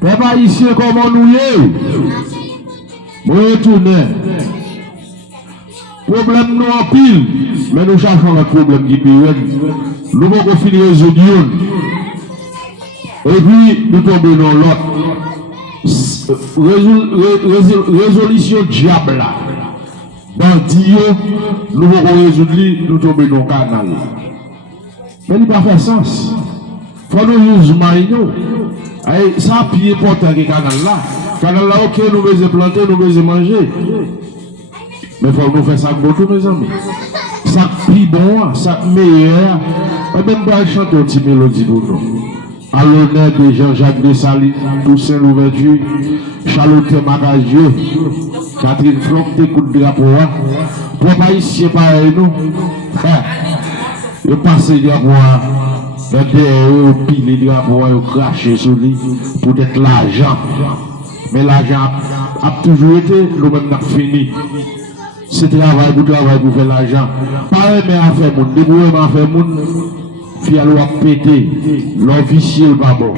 Papa ici, comment nous y est? Moi, retourne. Problème nous en pile, mais nous cherchons le problème qui pire. Nous allons finir résoudre. Et puis, nous tombons dans l'autre. Résolution diable là. Dans Dieu, nous allons résoudre, nous tombons dans le canal. Mais il n'a pas fait sens. Il faut nous use maïno. Ça pied porte avec le canal là. Canal là, ok, nous devons planter, nous devons manger. Mais il faut nous faire ça beaucoup, mes amis. Ça plus bon, ça meilleur. Et même pas chanter une petite mélodie pour nous. À l'honneur de Jean-Jacques Dessalines, Toussaint Louverture, Charlotte Macadieu, Catherine Floc, t'écoute de drapeau. Pour pas ici, pareil, nous. Ils passent le drapeau. Ils pile le drapeau, ils crachent sur lui pour être l'argent. Mais l'argent a toujours été, nous-mêmes n'a fini. C'est travail pour faire l'argent. Pareil, mais à faire moun, débrouiller à faire moun. Fial a pété, l'officiel pas bon.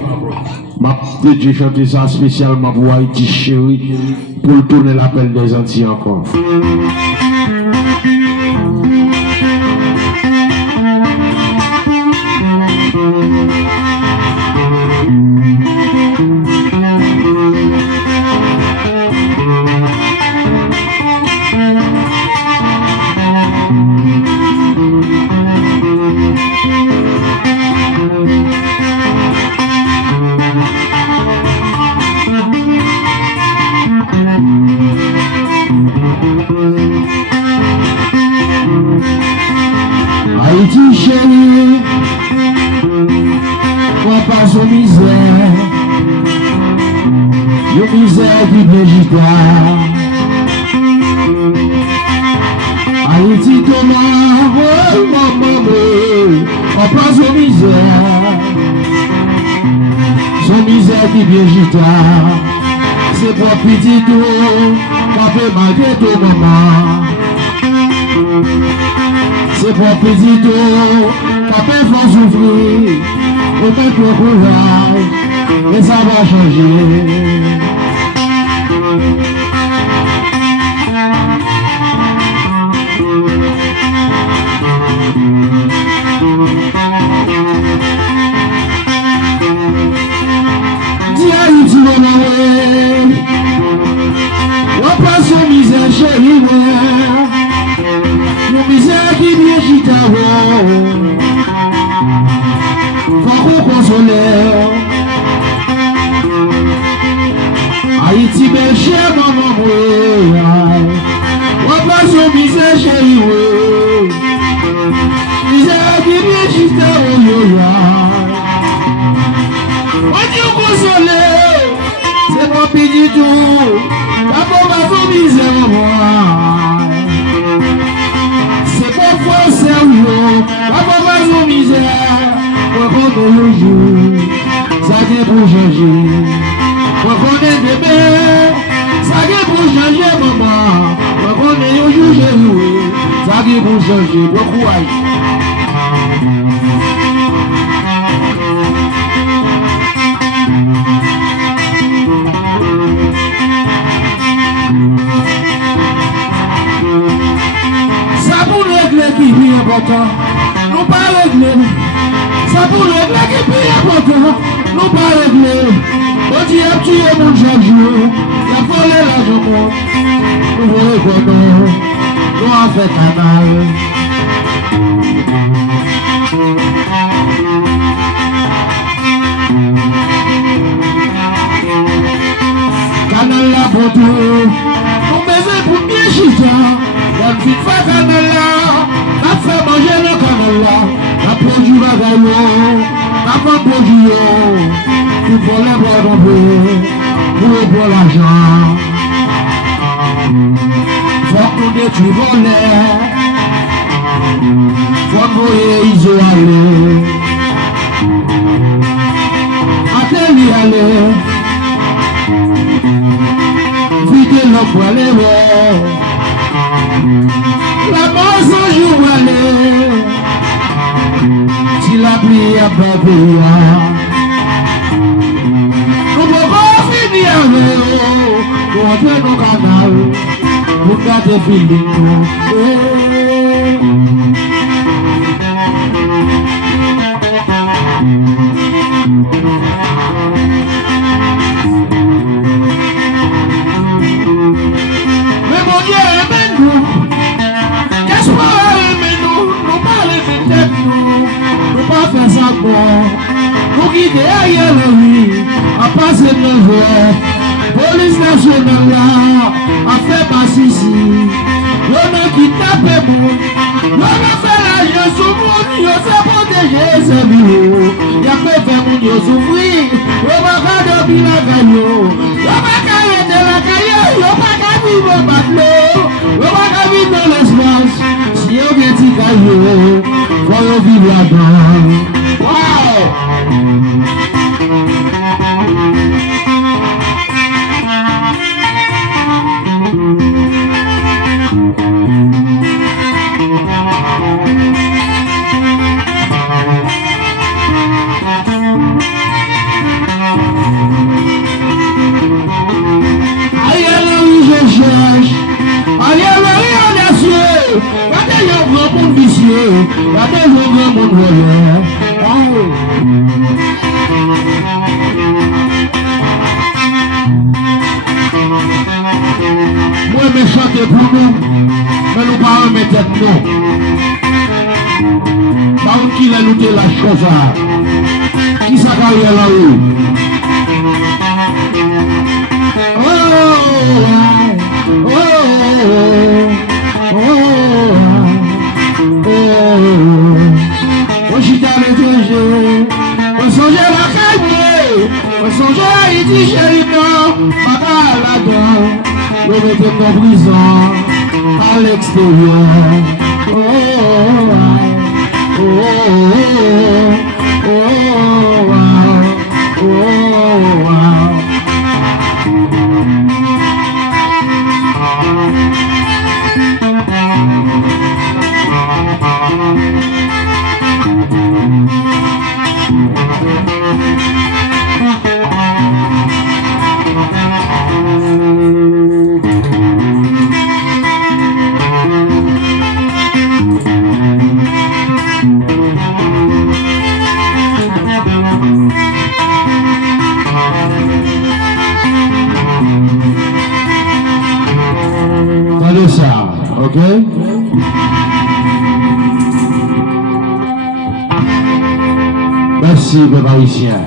J'ai chanté ça spécialement pour Haïti chéri, pour tourner l'appel des Antilles encore. Haïti chéri, on passe aux misères, aux misères qui végétal. Haïti Thomas, oh maman, on passe aux misères, son misère qui végétal. C'est pour petit tout, on peut malgré tout maman. C'est pour petit tout, qu'à peine faut souffrir, on met le courage, et ça va changer. Dis Haïti, maman, on passe aux misères chérie, mon misère qui vient chita, faut qu'on console. Haïti belle chère maman, on passe aux misères chérie, misère qui vient chita, on dit console, c'est mon petit tout, la pauvre aux misères, faut sérieux, la pauvre misère, on connaît le jour, ça vient pour changer. On connaît bébé, ça vient pour changer, maman. On connaît le jour, ça vient pour changer. Beaucoup aïe. Qui est important, nous pas régler. Ça pour régler qui est important, nous pas régler. On dit à tuer mon chaque jour, il a volé l'argent. Nous voulons qu'on nous a fait canal. Canal là pour tout, nous baisons pour bien chita. On fit pas canal là. A fait manger le canal là, a produit la gaillot, a pas produit, tout pour les bois d'ombre, pour l'argent. Faut qu'on détruise voler, faut qu'on isoler. Atelier aller, vite le poêle. La mort sans jour aller, si la pluie a pas payé, feeling. Mais mon Dieu, aimez-nous. Qu'est-ce qu'on aimez-nous? Nous parlons de tête, nous pas faire ça bon. Nous guider ailleurs la vie, à passer 9 heures. Police nationale là, a fait passer ici. L'on a qui tape bon. L'on a fait la jeune sous mon Dieu, c'est protéger ses bureaux. Il a fait mon Dieu souffrir. L'on va pas dormir la caillou. L'on va pas arrêter la caillou. L'on va pas vivre au bateau. L'on va pas vivre dans l'espace. Si on vient de caillou, faut vivre là-dedans. Wow! Moi, je chante pour nous, mais nous pas remettre nous. Par qui l'a noté la chose? Qui ça carrière là-haut? Moi, je suis à l'étranger. Moi, songer la caille. Moi, songer à Haïti, chérie, non. Papa, là-dedans. Je mettais en prison à l'extérieur. Oh, oh, oh, oh, oh, oh, Allez ça, ok? Merci, peuple haïtien.